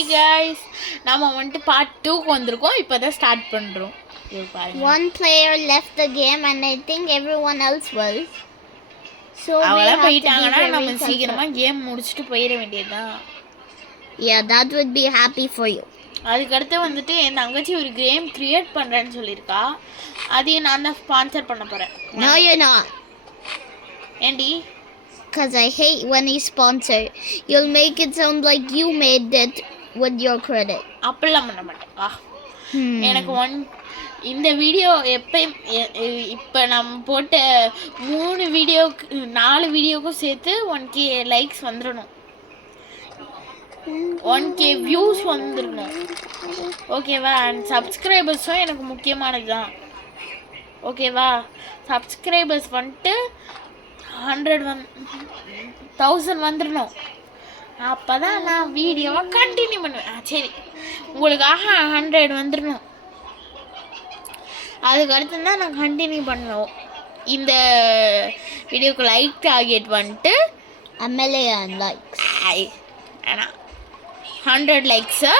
Hi guys, நாம வந்துட்டு part 2க்கு வந்திருக்கோம். இப்போதான் ஸ்டார்ட் பண்ணுறோம். One player left the game and I think everyone else will. So அவங்களாம் போயிட்டாங்கன்னா நம்ம சீக்கிரமா கேம் முடிச்சுட்டு போயிட வேண்டியதுதான். Yeah, that would be happy for you. அதுக்கடுத்து வந்துட்டு என் தங்கச்சி ஒரு கேம் கிரியேட் பண்ணுறேன்னு சொல்லியிருக்கா. அதையும் நான் தான் ஸ்பான்சர் பண்ண போகிறேன். No, you're not. ஏண்டி? Because I hate when you sponsor. You'll make it sound like you made it with your credit. அப்படிலாம் பண்ண மாட்டேன். எனக்கு இந்த வீடியோ எப்பயும் இப்போ நம்ம போட்ட 4 வீடியோவுக்கும் சேர்த்து 1K லைக்ஸ் வந்துடணும், 1K வியூஸ் வந்துடணும். ஓகேவா? அண்ட் சப்ஸ்கிரைபர்ஸும் எனக்கு முக்கியமானது தான். ஓகேவா? சப்ஸ்கிரைபர்ஸ் வந்துட்டு 1000 வந்துடணும். அப்போ தான் நான் வீடியோவை கண்டினியூ பண்ணுவேன். சரி, உங்களுக்காக 100 வந்துடணும். அதுக்கடுத்து தான் நான் கண்டினியூ பண்ணுவோம். இந்த வீடியோக்கு லைக் டார்கெட் வந்துட்டு million likes. ஆனால் 100 லைக்ஸு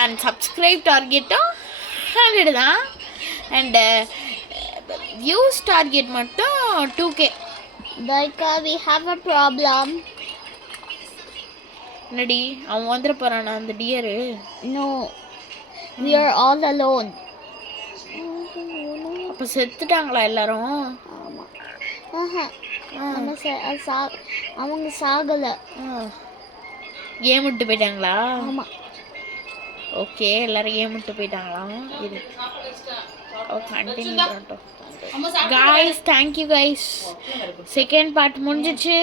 அண்ட் சப்ஸ்கிரைப் டார்கெட்டும் 100 தான். அண்டு வியூஸ் டார்கெட் மட்டும் 2K. Daika, we have a problem. என்னடி அவன் வந்துட போகிறானா அந்த dear? No, we are all alone. அப்போ செத்துட்டாங்களா எல்லாரும்? அவங்க சாகலை. கேம் விட்டு போயிட்டாங்களா? ஆமாம். ஓகே, எல்லாரும் கேம் விட்டு போயிட்டாங்களா? இது கண்டினியூ பண்ணட்டும். Guys, thank you guys. Second part முடிஞ்சிச்சு.